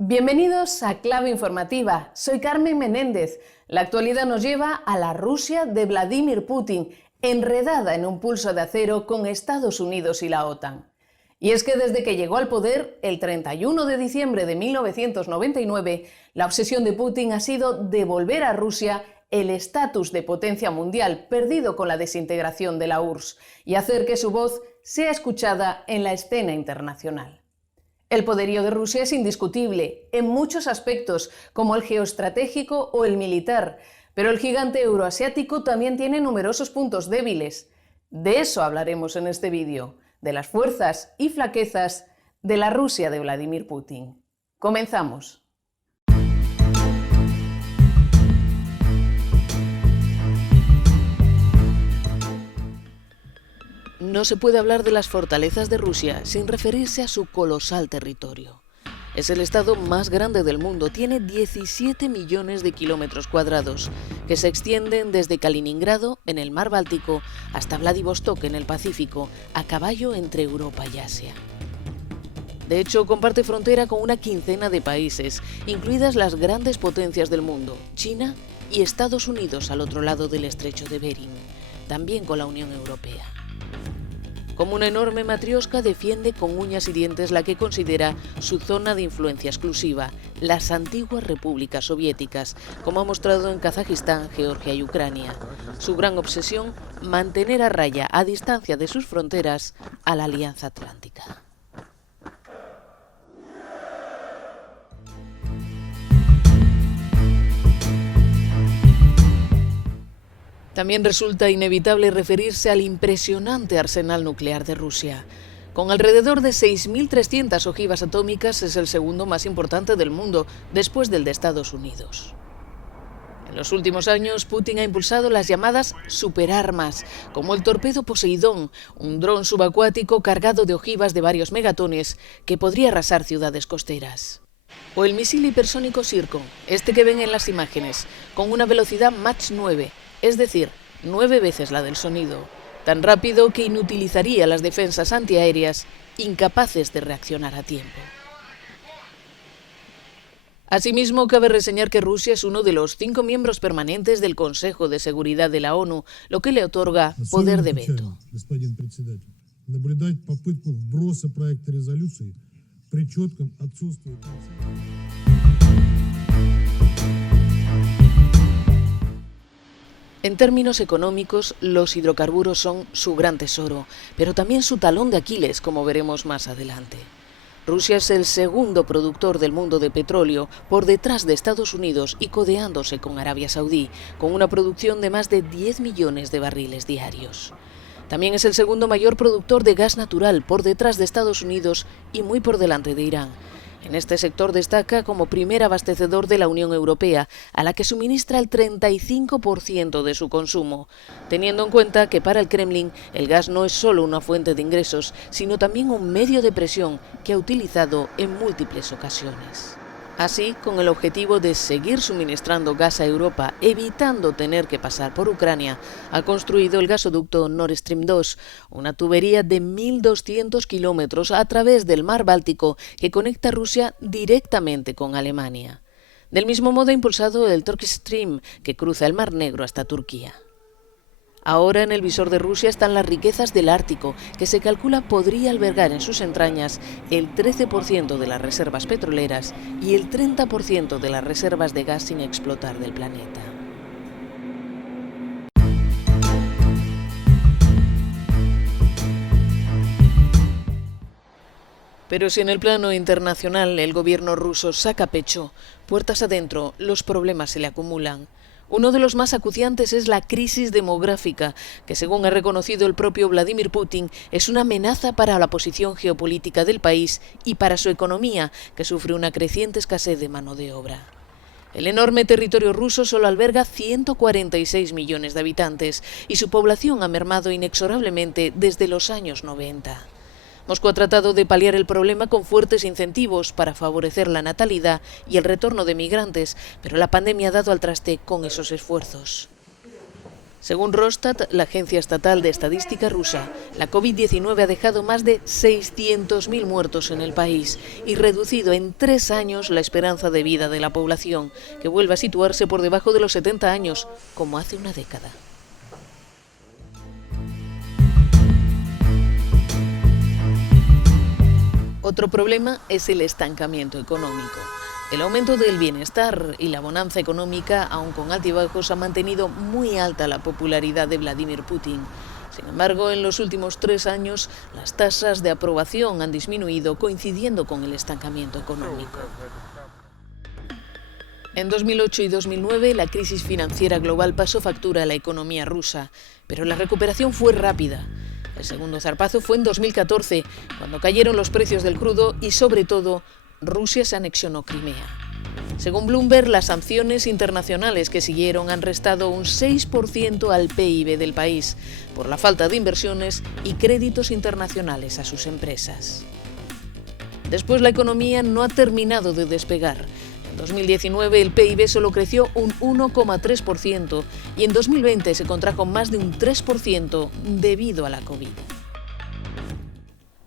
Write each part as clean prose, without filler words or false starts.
Bienvenidos a Clave Informativa. Soy Carmen Menéndez. La actualidad nos lleva a la Rusia de Vladimir Putin, enredada en un pulso de acero con Estados Unidos y la OTAN. Y es que desde que llegó al poder, el 31 de diciembre de 1999, la obsesión de Putin ha sido devolver a Rusia el estatus de potencia mundial perdido con la desintegración de la URSS y hacer que su voz sea escuchada en la escena internacional. El poderío de Rusia es indiscutible en muchos aspectos, como el geoestratégico o el militar, pero el gigante euroasiático también tiene numerosos puntos débiles. De eso hablaremos en este vídeo, de las fuerzas y flaquezas de la Rusia de Vladimir Putin. Comenzamos. No se puede hablar de las fortalezas de Rusia sin referirse a su colosal territorio. Es el estado más grande del mundo, tiene 17 millones de kilómetros cuadrados, que se extienden desde Kaliningrado, en el mar Báltico, hasta Vladivostok, en el Pacífico, a caballo entre Europa y Asia. De hecho, comparte frontera con una quincena de países, incluidas las grandes potencias del mundo, China y Estados Unidos al otro lado del estrecho de Bering, también con la Unión Europea. Como una enorme matriosca, defiende con uñas y dientes la que considera su zona de influencia exclusiva, las antiguas repúblicas soviéticas, como ha mostrado en Kazajistán, Georgia y Ucrania. Su gran obsesión, mantener a raya, a distancia de sus fronteras, a la Alianza Atlántica. También resulta inevitable referirse al impresionante arsenal nuclear de Rusia. Con alrededor de 6.300 ojivas atómicas es el segundo más importante del mundo, después del de Estados Unidos. En los últimos años, Putin ha impulsado las llamadas superarmas, como el torpedo Poseidón, un dron subacuático cargado de ojivas de varios megatones que podría arrasar ciudades costeras. O el misil hipersónico Zircon, este que ven en las imágenes, con una velocidad Mach 9, es decir, 9 veces la del sonido, tan rápido que inutilizaría las defensas antiaéreas, incapaces de reaccionar a tiempo. Asimismo, cabe reseñar que Rusia es uno de los 5 miembros permanentes del Consejo de Seguridad de la ONU, lo que le otorga poder de veto. En términos económicos, los hidrocarburos son su gran tesoro, pero también su talón de Aquiles, como veremos más adelante. Rusia es el segundo productor del mundo de petróleo, por detrás de Estados Unidos y codeándose con Arabia Saudí, con una producción de más de 10 millones de barriles diarios. También es el segundo mayor productor de gas natural, por detrás de Estados Unidos y muy por delante de Irán. En este sector destaca como primer abastecedor de la Unión Europea, a la que suministra el 35% de su consumo, teniendo en cuenta que para el Kremlin el gas no es solo una fuente de ingresos, sino también un medio de presión que ha utilizado en múltiples ocasiones. Así, con el objetivo de seguir suministrando gas a Europa, evitando tener que pasar por Ucrania, ha construido el gasoducto Nord Stream 2, una tubería de 1.200 kilómetros a través del mar Báltico que conecta Rusia directamente con Alemania. Del mismo modo ha impulsado el Turkish Stream, que cruza el Mar Negro hasta Turquía. Ahora en el visor de Rusia están las riquezas del Ártico, que se calcula podría albergar en sus entrañas el 13% de las reservas petroleras y el 30% de las reservas de gas sin explotar del planeta. Pero si en el plano internacional el gobierno ruso saca pecho, puertas adentro los problemas se le acumulan. Uno de los más acuciantes es la crisis demográfica, que según ha reconocido el propio Vladimir Putin, es una amenaza para la posición geopolítica del país y para su economía, que sufre una creciente escasez de mano de obra. El enorme territorio ruso solo alberga 146 millones de habitantes y su población ha mermado inexorablemente desde los años 90. Moscú ha tratado de paliar el problema con fuertes incentivos para favorecer la natalidad y el retorno de migrantes, pero la pandemia ha dado al traste con esos esfuerzos. Según Rosstat, la agencia estatal de estadística rusa, la COVID-19 ha dejado más de 600.000 muertos en el país y reducido en 3 años la esperanza de vida de la población, que vuelve a situarse por debajo de los 70 años, como hace una década. Otro problema es el estancamiento económico. El aumento del bienestar y la bonanza económica, aun con altibajos, ha mantenido muy alta la popularidad de Vladimir Putin. Sin embargo, en los últimos 3 años, las tasas de aprobación han disminuido, coincidiendo con el estancamiento económico. En 2008 y 2009, la crisis financiera global pasó factura a la economía rusa, pero la recuperación fue rápida. El segundo zarpazo fue en 2014, cuando cayeron los precios del crudo y, sobre todo, Rusia se anexionó Crimea. Según Bloomberg, las sanciones internacionales que siguieron han restado un 6% al PIB del país por la falta de inversiones y créditos internacionales a sus empresas. Después, la economía no ha terminado de despegar. En 2019 el PIB solo creció un 1,3% y en 2020 se contrajo más de un 3% debido a la COVID.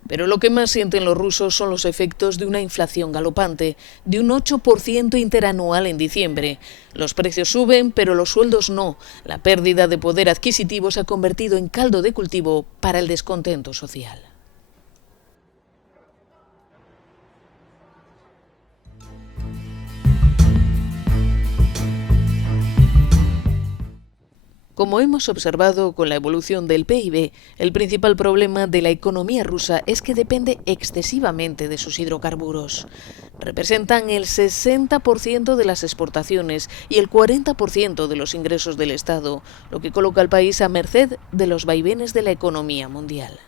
Pero lo que más sienten los rusos son los efectos de una inflación galopante, de un 8% interanual en diciembre. Los precios suben, pero los sueldos no. La pérdida de poder adquisitivo se ha convertido en caldo de cultivo para el descontento social. Como hemos observado con la evolución del PIB, el principal problema de la economía rusa es que depende excesivamente de sus hidrocarburos. Representan el 60% de las exportaciones y el 40% de los ingresos del Estado, lo que coloca al país a merced de los vaivenes de la economía mundial.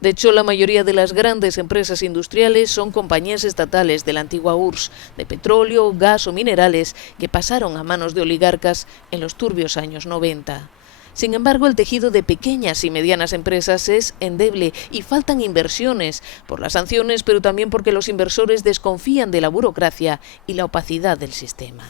De hecho, la mayoría de las grandes empresas industriales son compañías estatales de la antigua URSS, de petróleo, gas o minerales, que pasaron a manos de oligarcas en los turbios años 90. Sin embargo, el tejido de pequeñas y medianas empresas es endeble y faltan inversiones por las sanciones, pero también porque los inversores desconfían de la burocracia y la opacidad del sistema.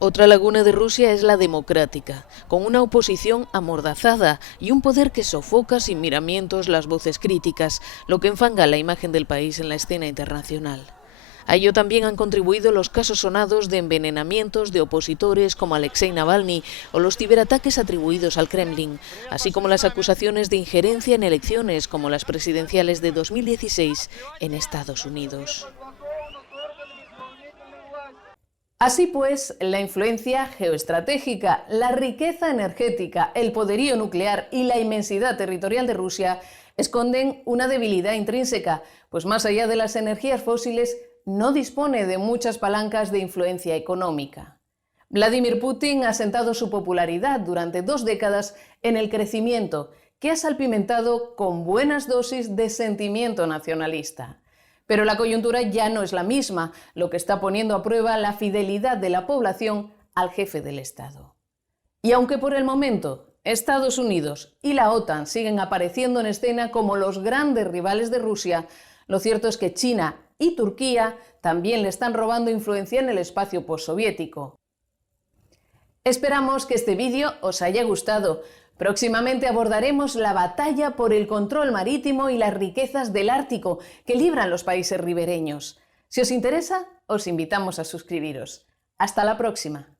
Otra laguna de Rusia es la democrática, con una oposición amordazada y un poder que sofoca sin miramientos las voces críticas, lo que enfanga la imagen del país en la escena internacional. A ello también han contribuido los casos sonados de envenenamientos de opositores como Alexei Navalny o los ciberataques atribuidos al Kremlin, así como las acusaciones de injerencia en elecciones como las presidenciales de 2016 en Estados Unidos. Así pues, la influencia geoestratégica, la riqueza energética, el poderío nuclear y la inmensidad territorial de Rusia esconden una debilidad intrínseca, pues más allá de las energías fósiles, no dispone de muchas palancas de influencia económica. Vladimir Putin ha asentado su popularidad durante 2 décadas en el crecimiento, que ha salpimentado con buenas dosis de sentimiento nacionalista. Pero la coyuntura ya no es la misma, lo que está poniendo a prueba la fidelidad de la población al jefe del Estado. Y aunque por el momento Estados Unidos y la OTAN siguen apareciendo en escena como los grandes rivales de Rusia, lo cierto es que China y Turquía también le están robando influencia en el espacio postsoviético. Esperamos que este vídeo os haya gustado. Próximamente abordaremos la batalla por el control marítimo y las riquezas del Ártico que libran los países ribereños. Si os interesa, os invitamos a suscribiros. Hasta la próxima.